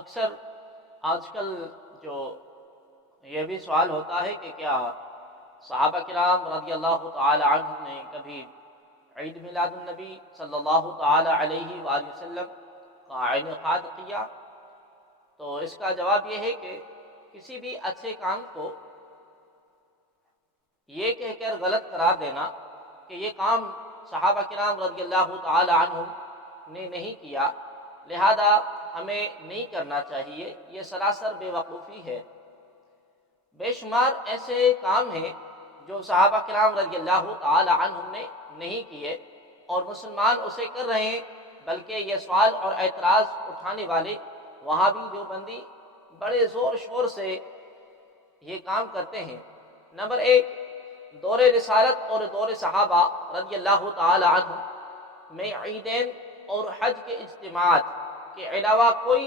اکثر آج کل جو یہ بھی سوال ہوتا ہے کہ کیا صحابہ کرام رضی اللہ تعالی عنہم نے کبھی عید میلاد النبی صلی اللہ تعالی علیہ وآلہ وسلم کا انعقاد کیا؟ تو اس کا جواب یہ ہے کہ کسی بھی اچھے کام کو یہ کہہ کر غلط قرار دینا کہ یہ کام صحابہ کرام رضی اللہ تعالی عنہم نے نہیں کیا لہذا ہمیں نہیں کرنا چاہیے، یہ سراسر بے وقوفی ہے۔ بے شمار ایسے کام ہیں جو صحابہ کرام رضی اللہ تعالی عنہم نے نہیں کیے اور مسلمان اسے کر رہے ہیں، بلکہ یہ سوال اور اعتراض اٹھانے والے وہابی دیوبندی بڑے زور شور سے یہ کام کرتے ہیں۔ نمبر ایک، دور رسالت اور دور صحابہ رضی اللہ تعالی عنہم میں عیدین اور حج کے اجتماعات کے علاوہ کوئی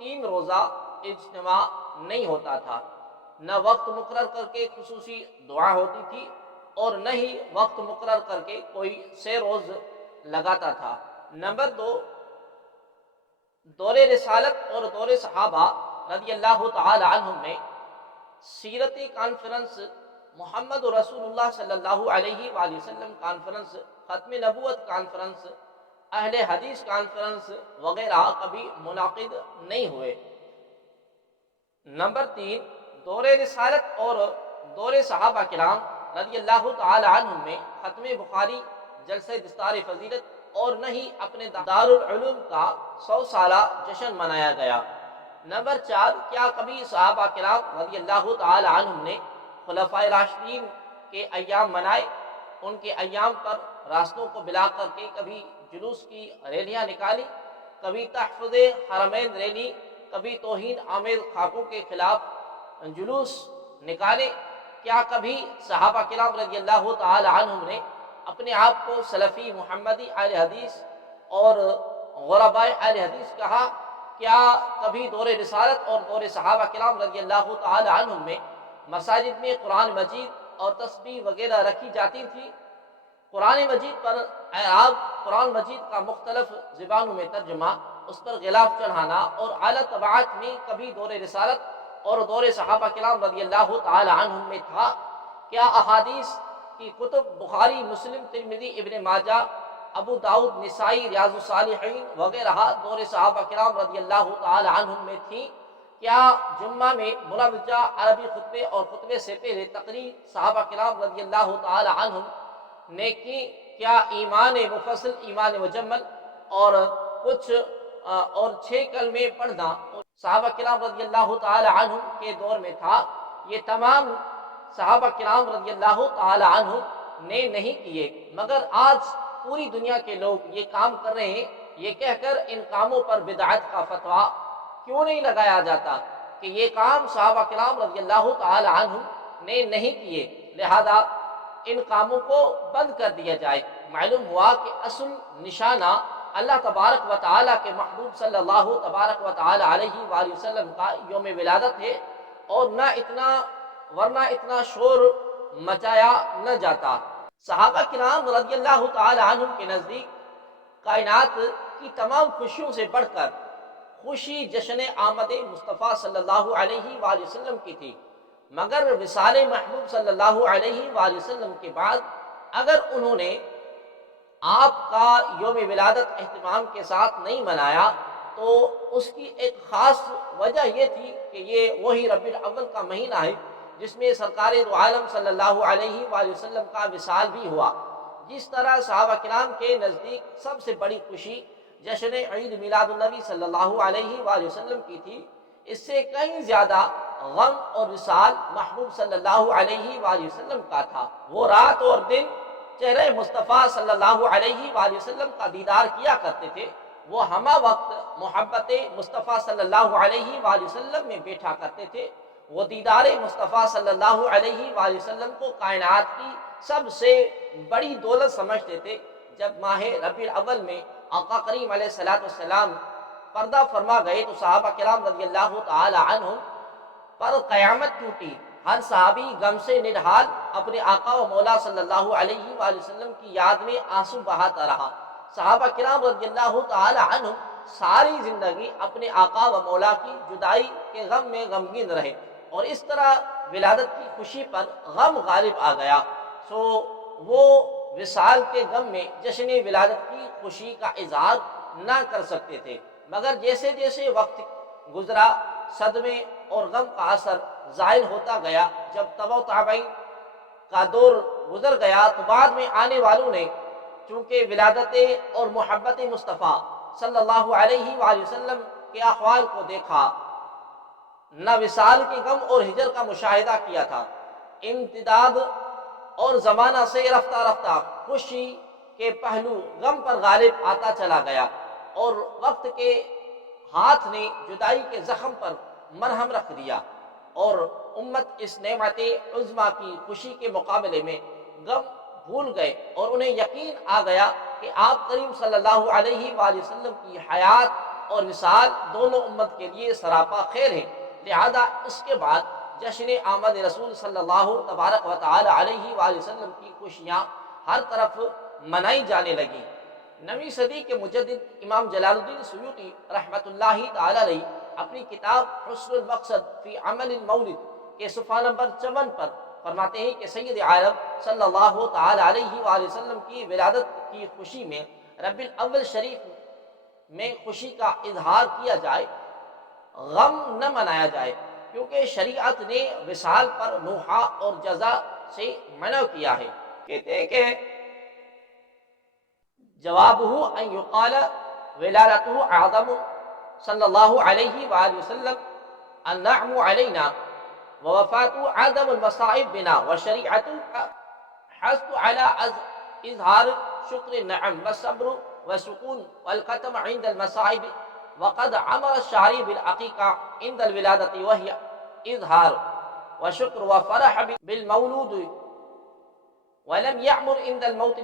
3 روزہ اجتماع نہیں ہوتا تھا، نہ وقت مقرر کر کے خصوصی دعا ہوتی تھی اور نہ ہی وقت مقرر کر کے کوئی 6 روز لگاتا تھا۔ نمبر 2، دور رسالت اور دور صحابہ رضی اللہ تعالی عنہم میں سیرتی کانفرنس، محمد رسول اللہ صلی اللہ علیہ وآلہ وسلم کانفرنس، ختم نبوت کانفرنس، اہل حدیث کانفرنس وغیرہ کبھی منعقد نہیں ہوئے۔ نمبر 3، دور رسالت اور دور صحابہ کرام رضی اللہ تعالی عنہم میں ختم بخاری، جلسہ دستار فضیلت اور نہ ہی اپنے دارالعلوم کا 100 سالہ جشن منایا گیا۔ نمبر 4، کیا کبھی صحابہ کرام رضی اللہ تعالی عنہم نے خلفائے راشدین کے ایام منائے؟ ان کے ایام پر راستوں کو بلا کر کے کبھی جلوس کی ریلیاں نکالی، کبھی تحفظ حرمین ریلی، کبھی توہین آمیز خاکوں کے خلاف جلوس نکالے؟ کیا کبھی صحابہ کرام رضی اللہ تعالی عنہم نے اپنے آپ کو سلفی محمدی اہل حدیث اور غرباء اہل حدیث کہا؟ کیا کبھی دور رسالت اور دور صحابہ کرام رضی اللہ تعالی عنہم میں مساجد میں قرآن مجید اور تسبیح وغیرہ رکھی جاتی تھی؟ قرآن مجید پر اعراب، قرآن مجید کا مختلف زبانوں میں ترجمہ، اس پر غلاف چڑھانا اور اعلیٰ طبعات میں کبھی دور رسالت اور دور صحابہ کرام رضی اللہ تعالی عنہم میں تھا؟ کیا احادیث کی کتب بخاری، مسلم، ترمذی، ابن ماجہ، ابو داؤد، نسائی، ریاض الصالحین وغیرہ دور صحابہ کرام رضی اللہ تعالی عنہم میں تھیں؟ کیا جمعہ میں مروجہ عربی خطبے اور خطبے سے پہلے تقریر صحابہ کرام رضی اللہ تعالی عنہم نے کی؟ کیا ایمان مفصل، ایمان مجمل اور کچھ اور 6 کلمے پڑھنا صحابہ کرام رضی اللہ تعالی عنہم کے دور میں تھا؟ یہ تمام صحابہ کرام رضی اللہ تعالی عنہم نے نہیں کیے، مگر آج پوری دنیا کے لوگ یہ کام کر رہے ہیں۔ یہ کہہ کر ان کاموں پر بدعت کا فتویٰ کیوں نہیں لگایا جاتا کہ یہ کام صحابہ کرام رضی اللہ تعالی عنہم نے نہیں کیے، لہذا ان کاموں کو بند کر دیا جائے؟ معلوم ہوا کہ اصل نشانہ اللہ تبارک و تعالیٰ کے محبوب صلی اللہ تبارک و تعالی علیہ وآلہ وسلم کا یوم ولادت ہے، اور ورنہ اتنا شور مچایا نہ جاتا۔ صحابہ کرام رضی اللہ تعالی عنہم کے نزدیک کائنات کی تمام خوشیوں سے بڑھ کر خوشی جشن آمد مصطفیٰ صلی اللہ علیہ وآلہ وسلم کی تھی، مگر وصال محبوب صلی اللہ علیہ وآلہ وسلم کے بعد اگر انہوں نے آپ کا یوم ولادت اہتمام کے ساتھ نہیں منایا تو اس کی ایک خاص وجہ یہ تھی کہ یہ وہی ربیع الاول کا مہینہ ہے جس میں سرکار دو عالم صلی اللہ علیہ وآلہ وسلم کا وصال بھی ہوا۔ جس طرح صحابہ کرام کے نزدیک سب سے بڑی خوشی جشن عید میلاد النبی صلی اللہ علیہ وآلہ وسلم کی تھی، اس سے کہیں زیادہ غم اور وصال محبوب صلی اللہ علیہ وآلہ وسلم کا تھا۔ وہ رات اور دن چہرہ مصطفیٰ صلی اللہ علیہ وآلہ وسلم کا دیدار کیا کرتے تھے، وہ ہمہ وقت محبت مصطفیٰ صلی اللہ علیہ وآلہ وسلم میں بیٹھا کرتے تھے۔ وہ دیدار مصطفیٰ صلی اللہ علیہ وآلہ وسلم کو کائنات کی سب سے بڑی دولت سمجھتے تھے۔ جب ماہ ربیع الاول میں آقا کریم علیہ السلام پردہ فرما گئے تو صحابہ کرام رضی اللہ تعالی عنہم پر قیامت ٹوٹی۔ ہر صحابی غم سے نڈھال اپنے آقا و مولا صلی اللہ علیہ وآلہ وسلم کی یاد میں آنسو بہاتا رہا۔ صحابہ کرام رضی اللہ تعالی عنہم ساری زندگی اپنے آقا و مولا کی جدائی کے غم میں غمگین رہے، اور اس طرح ولادت کی خوشی پر غم غالب آ گیا، سو وہ وصال کے غم میں جشن ولادت کی خوشی کا اظہار نہ کر سکتے تھے۔ مگر جیسے جیسے وقت گزرا، صدمے اور غم کا اثر زائل ہوتا گیا، جب تبع و تابعین کا دور گزر گیا تو بعد میں آنے والوں نے چونکہ ولادت اور محبت مصطفیٰ صلی اللہ علیہ وآلہ وسلم کے احوال کو دیکھا، نہ وصال کے غم اور ہجر کا مشاہدہ کیا تھا، امتداد اور زمانہ سے رفتہ رفتہ خوشی کے پہلو غم پر غالب آتا چلا گیا، اور وقت کے ہاتھ نے جدائی کے زخم پر مرہم رکھ دیا، اور امت اس نعمت عظمیٰ کی خوشی کے مقابلے میں غم بھول گئے، اور انہیں یقین آ گیا کہ آپ کریم صلی اللہ علیہ وآلہ وسلم کی حیات اور وصال دونوں امت کے لیے سراپا خیر ہیں۔ لہذا اس کے بعد جشن آمد رسول صلی اللہ تبارک و تعالی علیہ وآلہ وسلم کی خوشیاں ہر طرف منائی جانے لگیں۔ نویں صدی کے مجدد امام جلال الدین سیوطی رحمۃ اللہ تعالی علیہ اپنی کتاب حسن المقصد فی عمل المولد کے صفحہ نمبر 54 پر فرماتے ہیں کہ سید عالم صلی اللہ تعالی علیہ وآلہ وسلم کی ولادت کی خوشی میں ربیع الاول شریف میں خوشی کا اظہار کیا جائے، غم نہ منایا جائے، کیونکہ شریعت نے وصال پر نوحہ اور جزا سے منع کیا ہے۔ کہتے ہیں کہ جوابہ ان یقال ولادتہ اعظم صلی اللہ علیہ وآلہ وسلم النعم علینا ووفاة عدم المصائب بنا والشریعة حث على اظہار شکر النعم والصبر والسکون والختم عند المصائب، وقد عمر الشارع بالعقیقہ عند الولادة وهي اظہار وشکر وفرح بالمولود، ولم يعمر عند الموت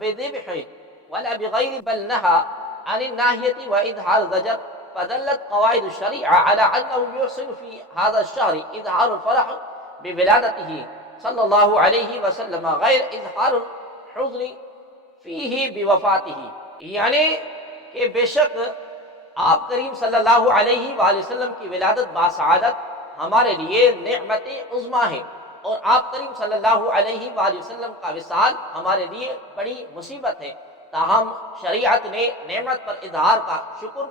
بذبح ولا بغير، بل نهى عن الناهية وإظهار زجر، فدلت قواعد الشريعة على أنه يحسن في هذا الشهر إظهار الفرح بولادته صلى الله عليه وسلم غير إظهار الحزن فيه بوفاته، یعنی کہ بے شک آپ کریم صلی اللہ علیہ وآلہ وسلم کی ولادت باسعادت ہمارے لیے نعمت عظمیٰ ہے، اور آپ کریم صلی اللہ علیہ وآلہ وسلم کا وصال ہمارے لیے بڑی مصیبت ہے، تاہم شریعت نے نعمت پر اظہار کا شکر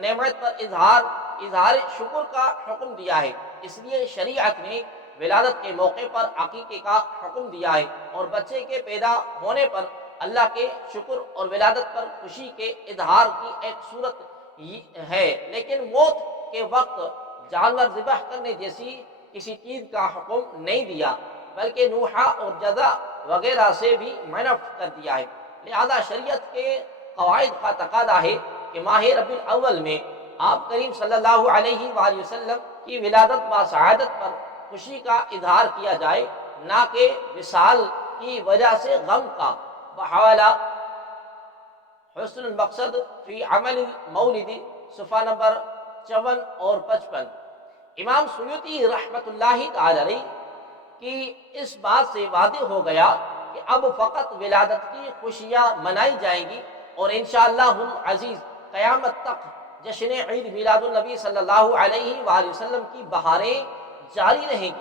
نعمت پر اظہار شکر کا حکم دیا ہے، اس لیے شریعت نے ولادت کے موقع پر عقیقے کا حکم دیا ہے، اور بچے کے پیدا ہونے پر اللہ کے شکر اور ولادت پر خوشی کے اظہار کی ایک صورت ہے، لیکن موت کے وقت جانور ذبح کرنے جیسی کسی چیز کا حکم نہیں دیا، بلکہ نوحہ اور جزا وغیرہ سے بھی منع کر دیا ہے۔ لہذا شریعت کے قواعد کا تقاضا ہے کہ ماہ ربیع الاول میں آپ کریم صلی اللہ علیہ وآلہ وسلم کی ولادت باسعادت پر خوشی کا اظہار کیا جائے، نہ کہ وصال کی وجہ سے غم کا۔ بحوالہ حسن المقصد فی عمل المولد صفحہ نمبر 54 اور 55، امام سیوطی رحمۃ اللہ تعالی علیہ کی اس بات سے واضح ہو گیا کہ اب فقط ولادت کی خوشیاں منائی جائیں گی، اور انشاءاللہ العزیز قیامت تک جشن عید میلاد النبی صلی اللہ علیہ وآلہ وسلم کی بہاریں جاری رہیں گی۔